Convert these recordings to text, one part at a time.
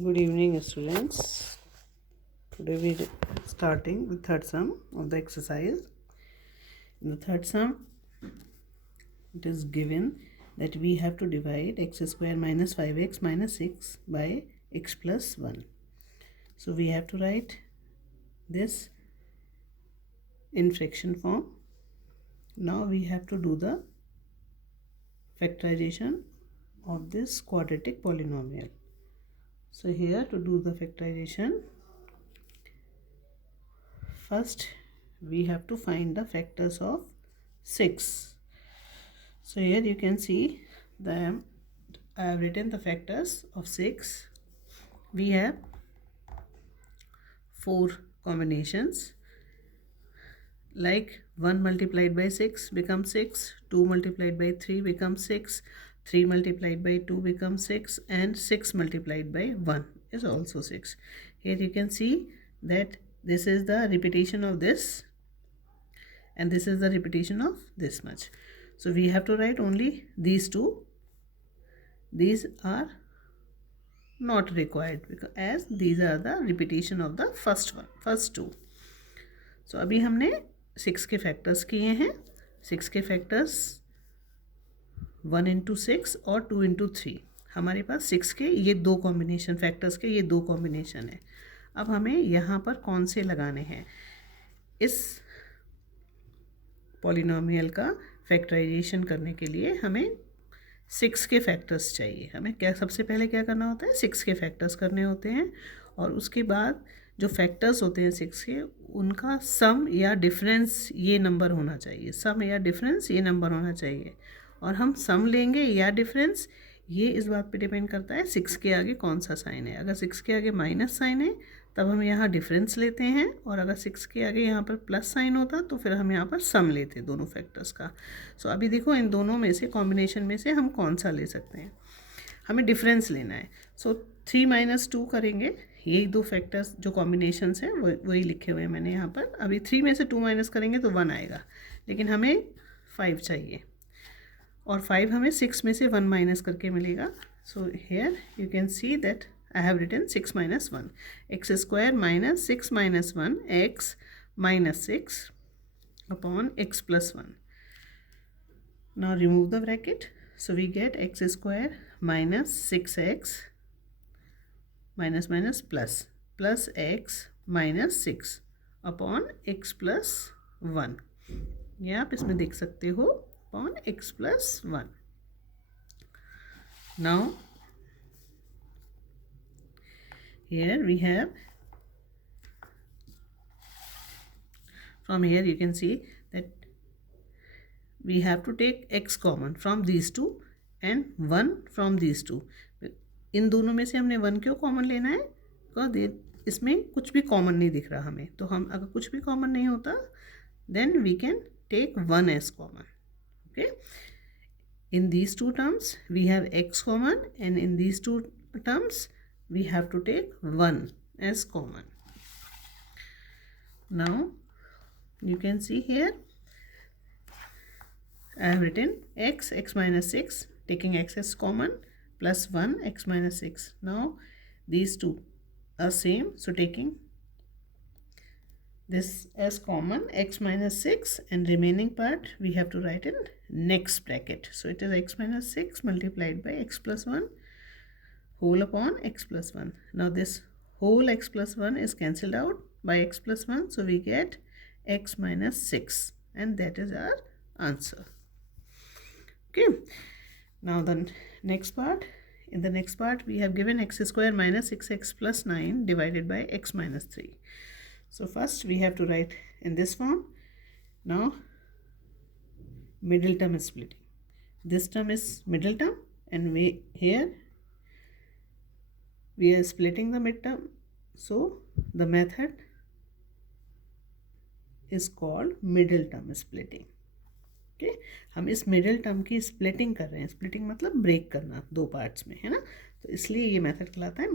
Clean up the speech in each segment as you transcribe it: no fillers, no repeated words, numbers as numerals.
Good evening, students. Today we are starting the third sum of the exercise. In the third sum, it is given that we have to divide x square minus 5x minus 6 by x plus 1. So we have to write this in fraction form. Now we have to do the factorization of this quadratic polynomial. So here, to do the factorization, first we have to find the factors of 6. So here you can see that I have written the factors of 6. We have 4 combinations, like 1 multiplied by 6 becomes 6, 2 multiplied by 3 becomes 6, 3 multiplied by 2 becomes 6, and 6 multiplied by 1 is also 6. Here you can see that this is the repetition of this, and this is the repetition of this much. So we have to write only these two. These are not required because as these are the repetition of the first two. So अभी हमने 6 के factors किए हैं. 6 के factors 1 into 6 और 2 into 3. हमारे पास 6 के ये दो कॉम्बिनेशन, फैक्टर्स के ये दो कॉम्बिनेशन है. अब हमें यहाँ पर कौन से लगाने हैं? इस पॉलिनोमियल का फैक्टराइजेशन करने के लिए हमें 6 के फैक्टर्स चाहिए. हमें क्या सबसे पहले क्या करना होता है? 6 के फैक्टर्स करने होते हैं, और उसके बाद जो फैक्टर्स होते हैं 6 के, उनका सम या डिफरेंस ये नंबर होना चाहिए. सम या डिफरेंस ये नंबर होना चाहिए. और हम सम लेंगे या डिफरेंस, ये इस बात पे डिपेंड करता है 6 के आगे कौन सा साइन है. अगर 6 के आगे माइनस साइन है तब हम यहाँ डिफरेंस लेते हैं, और अगर 6 के आगे यहाँ पर प्लस साइन होता तो फिर हम यहाँ पर सम लेते दोनों फैक्टर्स का. सो अभी देखो, इन दोनों में से कॉम्बिनेशन में से हम कौन सा ले सकते हैं? हमें डिफरेंस लेना है. सो 3 माइनस 2 करेंगे. यही दो फैक्टर्स जो कॉम्बिनेशंस हैं वही लिखे हुए हैं मैंने यहाँ पर. अभी 3 में से 2 माइनस करेंगे तो 1 आएगा, लेकिन हमें 5 चाहिए, और 5 हमें 6 में से 1 माइनस करके मिलेगा. So here you can see that I have written 6 minus 1. X square minus 6 minus 1, x minus 6 upon x plus 1. Now remove the bracket. So we get x square minus 6x minus minus plus x minus 6 upon x plus 1. ये आप इसमें देख सकते हो, upon x plus 1. Now here we have, from here you can see that we have to take x common from these two and 1 from these two. इन दोनों में से हमने 1 क्यों कॉमन लेना है? बिकॉज इसमें कुछ भी कॉमन नहीं दिख रहा हमें. तो हम अगर कुछ भी कॉमन नहीं होता then we can take 1 as common. Okay, in these two terms we have x common, and in these two terms we have to take 1 as common. Now you can see here I have written x minus 6, taking x as common, plus 1 x minus 6. Now these two are same, so taking this as common, x minus 6, and remaining part we have to write in next bracket. So it is x minus 6 multiplied by x plus 1 whole upon x plus 1. Now this whole x plus 1 is cancelled out by x plus 1, so we get x minus 6, and that is our answer. Okay, now the next part. In the next part we have given x square minus 6x plus 9 divided by x minus 3. So first we have to write in this form. Now middle term is splitting. This term is middle term, and here we are splitting the midterm, so the method is called middle term splitting. Okay, हम इस middle term की splitting कर रहे हैं. splitting मतलब break करना दो parts में, है ना? तो इसलिए ये method कहलाता है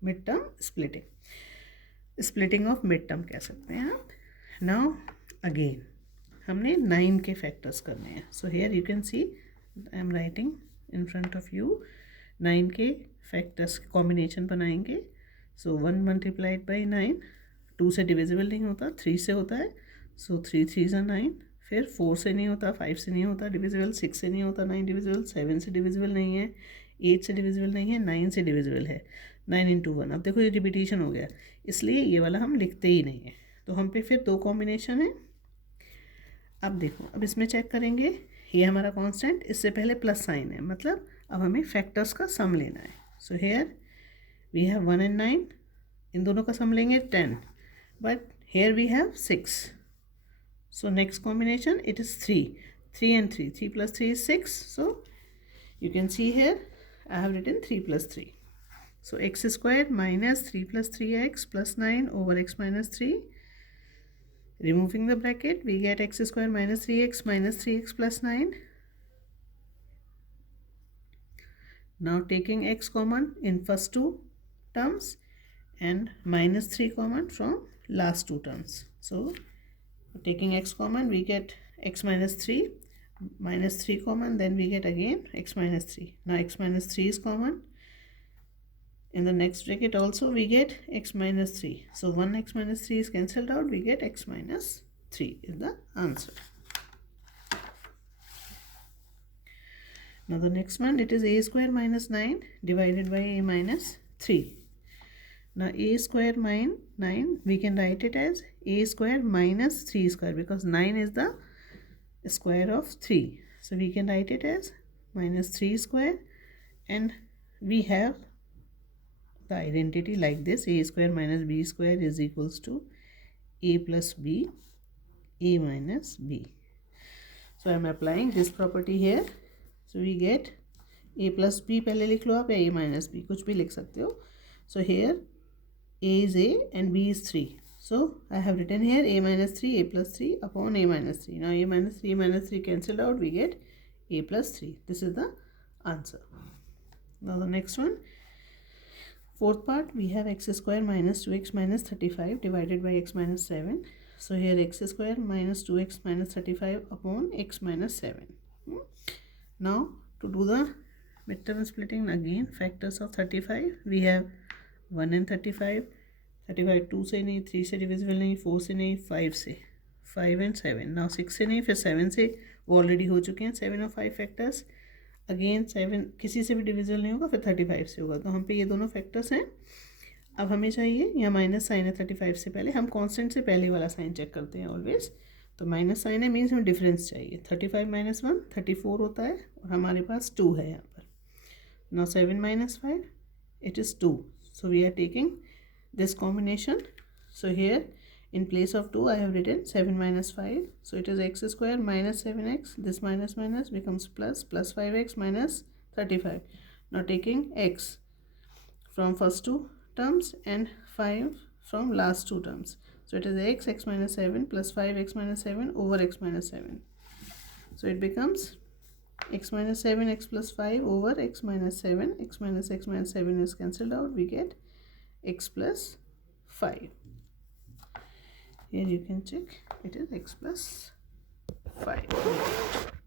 mid term splitting. splitting of mid term कह सकते हैं आप. Now again हमने 9 के factors करने हैं. So here you can see I am writing in front of you 9 के फैक्टर्स कॉम्बिनेशन बनाएंगे. सो 1 मल्टीप्लाइड बाई 9, 2 से डिविजिबल नहीं होता, 3 से होता है. सो 3 3 ज़ा 9. फिर 4 से नहीं होता, 5 से नहीं होता डिविजिबल, 6 से नहीं होता 9 डिविजिबल, 7 से डिविजिबल नहीं है, 8 से डिविजिबल नहीं है, 9 से डिविजिबल है. 9 इंटू 1. अब देखो ये रिपीटिशन हो गया, इसलिए ये वाला हम लिखते ही नहीं है. तो हम पे फिर 2 कॉम्बिनेशन है. अब देखो, अब इसमें चेक करेंगे, ये हमारा कांस्टेंट, इससे पहले प्लस साइन है, मतलब अब हमें फैक्टर्स का सम लेना है. So here we have 1 and 9, इन दोनों का सम लेंगे 10, but here we have 6. So next combination it is 3 and 3, 3 plus 3 is 6. So you can see here I have written 3 plus 3. So x squared minus 3 plus 3x plus 9 over x minus 3. Removing the bracket, we get x squared minus 3x plus 9. Now taking x common in first two terms and minus 3 common from last two terms. So taking x common, we get x minus 3, minus 3 common, then we get again x minus 3. Now x minus 3 is common. In the next bracket also we get x minus 3. So 1 x minus 3 is cancelled out, we get x minus 3 is the answer. Now the next one, it is a square minus 9 divided by a minus 3. Now a square minus 9, we can write it as a square minus 3 square, because 9 is the square of 3. So we can write it as minus 3 square, and we have the identity like this: a square minus b square is equals to a plus b, a minus b. So I am applying this property here. So we get a plus b, पहले लिख लो आप, या a minus b, कुछ भी लिख सकते हो. So here a is a and b is 3. So I have written here a minus 3, a plus 3 upon a minus 3. Now a minus 3 cancelled out, we get a plus 3. This is the answer. Now the next one, fourth part, we have x square minus 2x minus 35 divided by x minus 7. So here x square minus 2x minus 35 upon x minus 7. Now to do the midterm splitting again, factors of 35, we have 1 and 35. 35 2 से नहीं, 3 से divisible नहीं, 4 से नहीं, 5 से, 5 and 7. Now 6 से नहीं, फिर 7 से, वो ऑलरेडी हो चुके हैं 7 और 5 फैक्टर्स. अगेन 7 किसी से भी डिविजिबल नहीं होगा, फिर 35 से होगा. तो हम पे ये दोनों फैक्टर्स हैं. अब हमें चाहिए, यहाँ माइनस साइन है 35 से पहले, हम कांस्टेंट से पहले वाला साइन चेक करते हैं ऑलवेज. तो माइनस साइन है, मीन्स हमें डिफरेंस चाहिए. 35 माइनस 1 34 होता है, और हमारे पास 2 है यहाँ पर. Now 7 minus 5 it is 2. So we are taking this combination. So here in place of 2 I have written 7 minus 5. So it is x square minus 7x. This minus minus becomes plus, plus 5x minus 35. Now taking x from first two terms and 5 from last two terms. So it is x minus 7 plus 5x minus 7 over x minus 7. So it becomes x minus 7 x plus 5 over x minus 7. X minus 7 is cancelled out. We get x plus 5. Here you can check, it is x plus 5.